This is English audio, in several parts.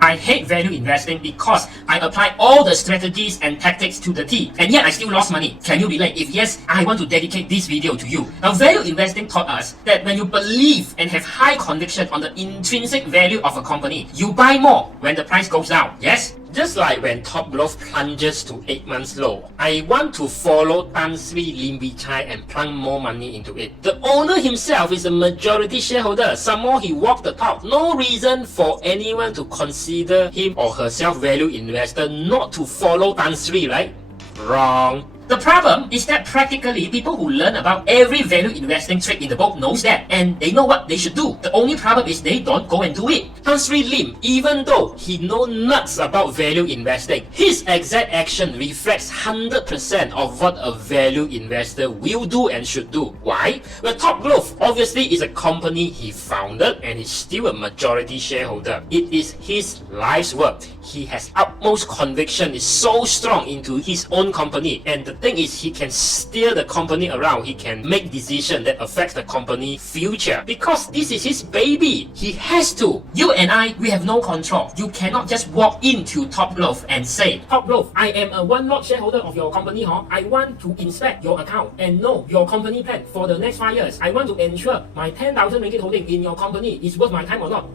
I hate value investing because I apply all the strategies and tactics to the T, and yet I still lost money. Can you relate? If yes, I want to dedicate this video to you. Now, value investing taught us that when you believe and have high conviction on the intrinsic value of a company, you buy more when the price goes down. Yes? Just like when Top Glove plunges to 8 months low, I want to follow Tan Sri Limbichai and plunk more money into it. The owner himself is a majority shareholder. Some more, he walked the talk. No reason for anyone to consider him or herself value investor not to follow Tan Sri, right? Wrong. The problem is that practically people who learn about every value investing trick in the book knows that, and they know what they should do. The only problem is they don't go and do it. Tan Sri Lim, even though he knows nuts about value investing, his exact action reflects 100% of what a value investor will do and should do. Why? Well, Top Glove obviously is a company he founded and is still a majority shareholder. It is his life's work. He has utmost conviction, is so strong into his own company, and the thing is, he can steer the company around. He can make decisions that affect the company future because this is his baby. He has to. You and I, we have no control. You cannot just walk into Top Glove and say, Top Glove, I am a one-lot shareholder of your company. I want to inspect your account and know your company plan for the next 5 years. I want to ensure my 10,000 ringgit holding in your company is worth my time or not.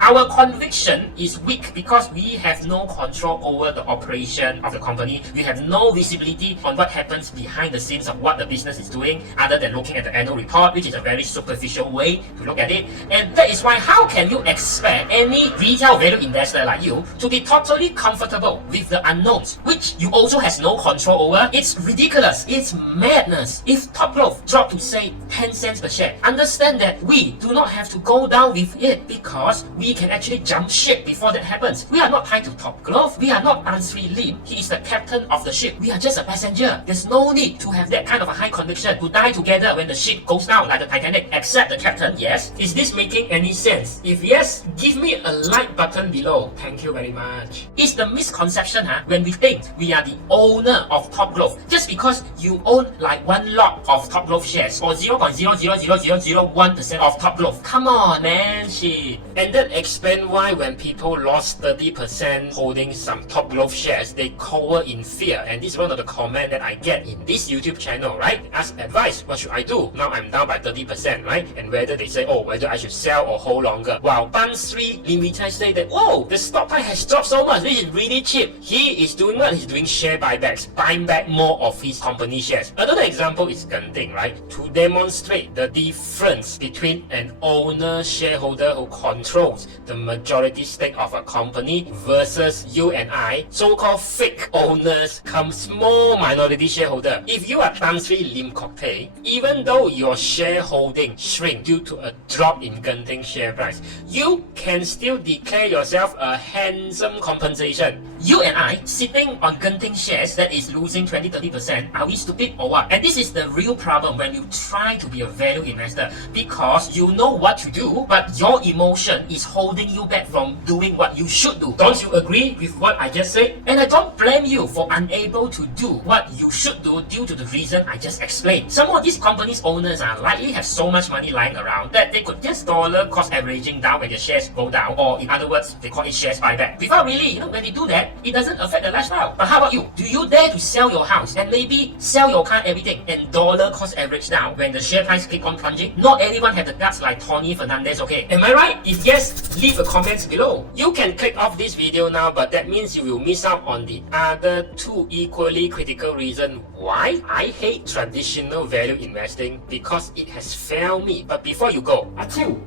Our conviction is weak because we have no control over the operation of the company. We have no visibility on what happens behind the scenes of what the business is doing other than looking at the annual report, which is a very superficial way to look at it. And that is why how can you expect any retail value investor like you to be totally comfortable with the unknowns, which you also has no control over? It's ridiculous. It's madness. If Top Glove dropped to say 10 cents per share, understand that we do not have to go down with it because we can actually jump ship before that happens. We are not tied to Top Glove. We are not Tan Sri Lim. He is the captain of the ship. We are just a passenger. There's no need to have that kind of a high conviction to die together when the ship goes down like the Titanic, except the captain. Yes? Is this making any sense? If yes, give me a like button below. Thank you very much. It's the misconception when we think we are the owner of Top Glove just because you own like one lot of Top Glove shares or 0.00001% of Top Glove. Come on, man. Shit. And then explain why when people lost 30% holding some Top Glove shares, they cower in fear. And this is one of the comments that I get in this YouTube channel, right? Ask advice, what should I do? Now I'm down by 30%, right? And whether they say, oh, whether I should sell or hold longer. While Tan Sri Limbichai say that, oh, the stock price has dropped so much, this is really cheap. He is doing what? He's doing share buybacks, buying back more of his company shares. Another example is genting, right? To demonstrate the difference between an owner shareholder who controls the majority stake of a company versus you and I, so-called fake owners, come small minority shareholder. If you are Tan Sri Lim Kok Thay, even though your shareholding shrink due to a drop in genting share price, you can still declare yourself a handsome compensation. You and I, sitting on genting shares that is losing 20-30%, are we stupid or what? And this is the real problem when you try to be a value investor, because you know what to do, but your emotion is holding you back from doing what you should do. Don't you agree with what I just said? And I don't blame you for unable to do what you should do due to the reason I just explained. Some of these companies' owners likely have so much money lying around that they could just dollar cost averaging down when their shares go down, or in other words, they call it shares buyback. Without really, when they do that, it doesn't affect the lifestyle. But how about you? Do you dare to sell your house and maybe sell your car, everything, and dollar cost average down when the share price keep on plunging? Not everyone have the guts like Tony Fernandez, okay? Am I right? If yes, leave a comment below. You can click off this video now, but that means you will miss out on the other two equally critical reasons why I hate traditional value investing, because it has failed me. But before you go, achoo!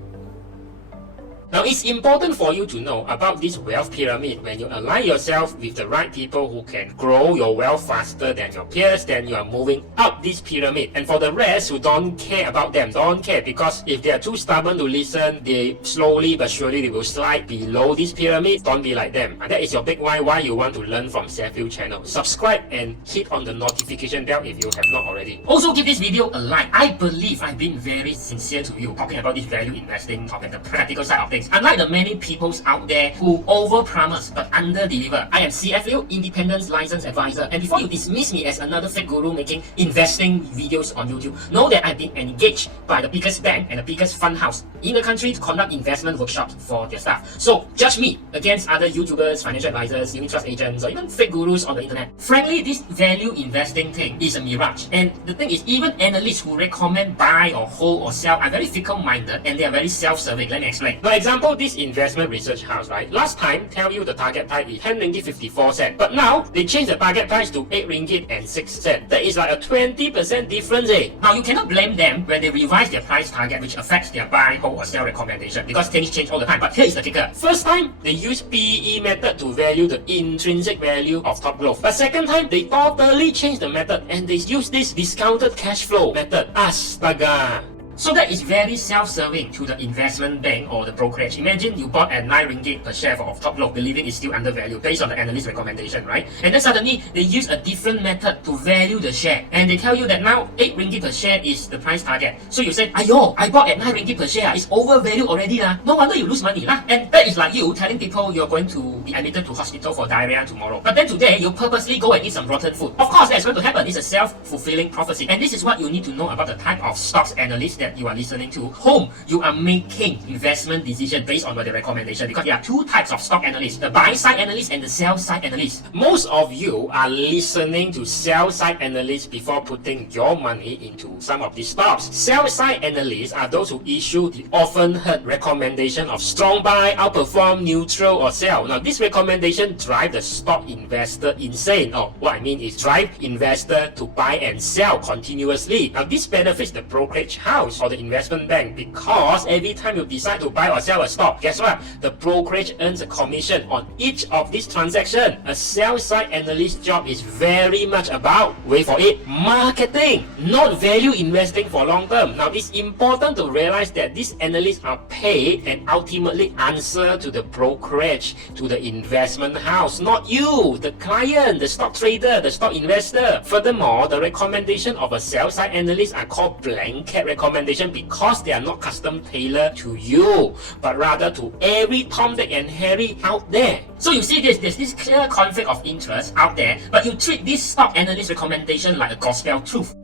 Now, it's important for you to know about this wealth pyramid. When you align yourself with the right people who can grow your wealth faster than your peers, then you are moving up this pyramid. And for the rest who don't care about them, don't care, because if they are too stubborn to listen, they slowly but surely they will slide below this pyramid. Don't be like them. And that is your big why you want to learn from Sheffield channel. Subscribe and hit on the notification bell if you have not already. Also, give this video a like. I believe I've been very sincere to you talking about this value investing topic, the practical side of things. things. Unlike the many peoples out there who over-promise but under-deliver, I am CFU, Independent Licensed Advisor, and before you dismiss me as another fake guru making investing videos on YouTube, know that I've been engaged by the biggest bank and the biggest fund house in the country to conduct investment workshops for their staff. So judge me against other YouTubers, financial advisors, unit trust agents, or even fake gurus on the internet. Frankly, this value investing thing is a mirage. And the thing is, even analysts who recommend buy or hold or sell are very fickle-minded and they are very self-serving. Let me explain. For example, this investment research house, right? Last time, tell you the target price is 10 ringgit 54 cents. But now, they change the target price to 8 ringgit and 6 cents. That is like a 20% difference, eh? Now, you cannot blame them when they revise their price target, which affects their buy, hold, or sell recommendation, because things change all the time. But here is the kicker. First time, they use PE method to value the intrinsic value of top growth. But second time, they totally change the method and they use this discounted cash flow method. Astaga! So that is very self-serving to the investment bank or the brokerage. Imagine you bought at 9 ringgit per share of top growth, believing it's still undervalued based on the analyst recommendation, right? And then suddenly they use a different method to value the share, and they tell you that now 8 ringgit per share is the price target. So you say, ayo, I bought at 9 ringgit per share, it's overvalued already lah. No wonder you lose money lah. And that is like you telling people you're going to be admitted to hospital for diarrhea tomorrow. But then today you purposely go and eat some rotten food. Of course, that's going to happen. It's a self-fulfilling prophecy. And this is what you need to know about the type of stocks analysts that you are listening to, whom you are making investment decision based on the recommendation, because there are two types of stock analysts, the buy side analyst and the sell side analyst. Most of you are listening to sell side analysts before putting your money into some of these stocks. Sell side analysts are those who issue the often heard recommendation of strong buy, outperform, neutral, or sell. Now this recommendation drive the stock investor insane. Oh, what I mean is drive investor to buy and sell continuously. Now this benefits the brokerage house or the investment bank, because every time you decide to buy or sell a stock, guess what? The brokerage earns a commission on each of these transactions. A sell-side analyst's job is very much about, wait for it, marketing, not value investing for long term. Now it's important to realize that these analysts are paid and ultimately answer to the brokerage, to the investment house, not you, the client, the stock trader, the stock investor. Furthermore, the recommendation of a sell-side analyst are called blanket recommendation because they are not custom tailored to you, but rather to every Tom, Dick and Harry out there. So you see there's this clear conflict of interest out there, but you treat this stock analyst recommendation like a gospel truth.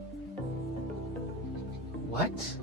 What?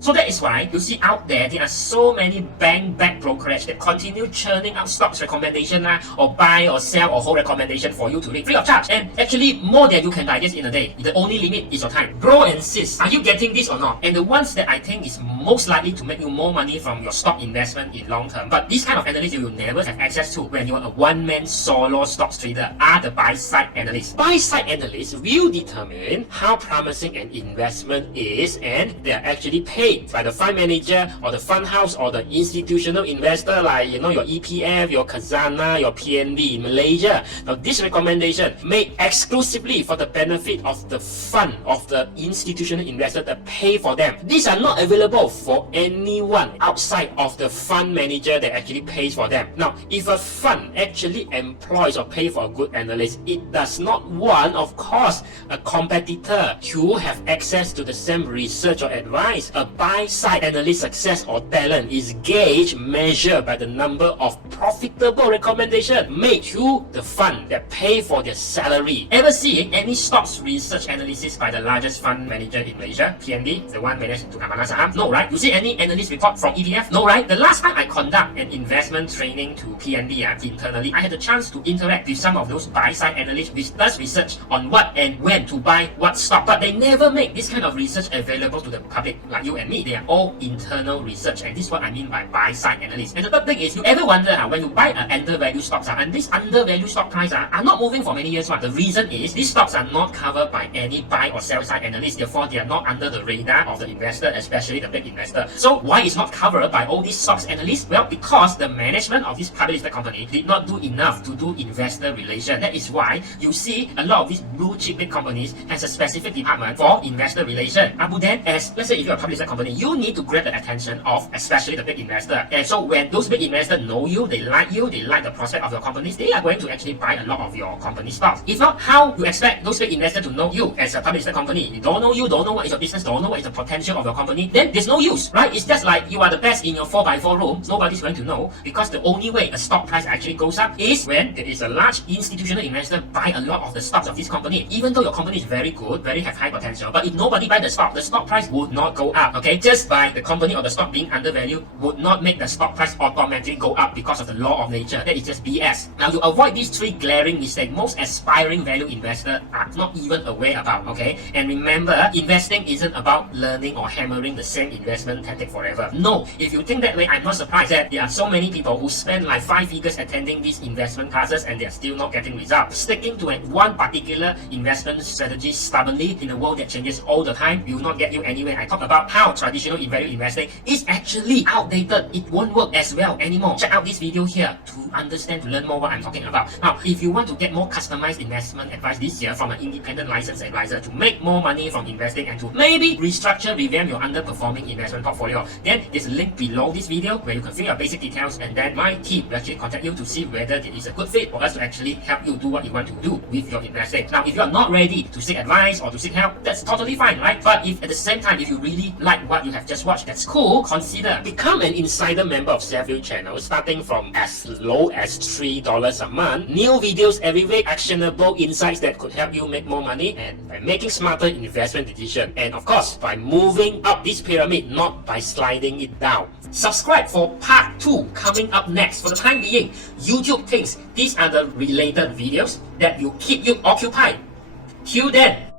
So that is why you see out there are so many bank-backed brokerage that continue churning out stocks recommendation or buy or sell or hold recommendation for you to read free of charge, and actually more than you can digest in a day. The only limit is your time. Bro and sis, are you getting this or not? And the ones that I think is most likely to make you more money from your stock investment in long term, but this kind of analysts you will never have access to when you are a one-man solo stocks trader, are the buy-side analysts. Buy-side analysts will determine how promising an investment is, and they are actually paid by the fund manager or the fund house or the institutional investor, like your EPF, your Khazanah, your PNB in Malaysia. Now this recommendation made exclusively for the benefit of the fund of the institutional investor that pay for them. These are not available for anyone outside of the fund manager that actually pays for them. Now if a fund actually employs or pay for a good analyst, it does not want, of course, a competitor to have access to the same research or advice. A buy-side analyst success or talent is gauged, measured by the number of profitable recommendations made to the fund that pay for their salary. Ever see any stocks research analysis by the largest fund manager in Malaysia, PNB, the one managed to Amanah Saham? No, right? You see any analyst report from EPF? No, right? The last time I conduct an investment training to PNB internally, I had the chance to interact with some of those buy-side analysts which does research on what and when to buy what stock, but they never make this kind of research available to the public like you and me. They are all internal research, and this is what I mean by buy-side analysts. And the third thing is, you ever wonder when you buy an undervalued stocks and this undervalued stock price are not moving for many years? The reason is these stocks are not covered by any buy or sell side analysts, therefore they are not under the radar of the investor, especially the big investor. So why is not covered by all these stocks analysts? Well, because the management of this public listed company did not do enough to do investor relation. That is why you see a lot of these blue chip big companies has a specific department for investor relation. But then, as let's say if you're a public listed company, you need to grab the attention of especially the big investor. And so when those big investors know you, they like the prospect of your companies, they are going to actually buy a lot of your company stocks. If not, how you expect those big investors to know you as a public listed company? They don't know you, don't know what is your business, don't know what is the potential of your company, then there's no use, right? It's just like you are the best in your 4x4 room, nobody's going to know, because the only way a stock price actually goes up is when there is a large institutional investor buy a lot of the stocks of this company. Even though your company is very good, very have high potential, but if nobody buy the stock price would not go up, okay? Just by the company or the stock being undervalued would not make the stock price automatically go up because of the law of nature. That is just BS. Now, to avoid these three glaring mistakes, most aspiring value investors are not even aware about, okay? And remember, investing isn't about learning or hammering the same investment tactic forever. No, if you think that way, I'm not surprised that there are so many people who spend like 5 figures attending these investment classes and they're still not getting results. Sticking to one particular investment strategy stubbornly in a world that changes all the time will not get you anywhere. I talk about how traditional value investing is actually outdated. It won't work as well anymore. Check out this video here to understand, to learn more what I'm talking about. Now, if you want to get more customized investment advice this year from an independent licensed advisor to make more money from investing and to maybe restructure, revamp your underperforming investment portfolio, then there's a link below this video where you can fill your basic details and then my team will actually contact you to see whether it is a good fit for us to actually help you do what you want to do with your investing. Now, if you are not ready to seek advice or to seek help, that's totally fine, right? But if at the same time, if you really like what you have just watched, that's cool, consider become an insider member of Self-View channel starting from as low as $3 a month. New videos every week, actionable insights that could help you make more money and by making smarter investment decisions. And of course, by moving up this pyramid, not by sliding it down. Subscribe for part 2 coming up next. For the time being, YouTube thinks these are the related videos that will keep you occupied. Till then,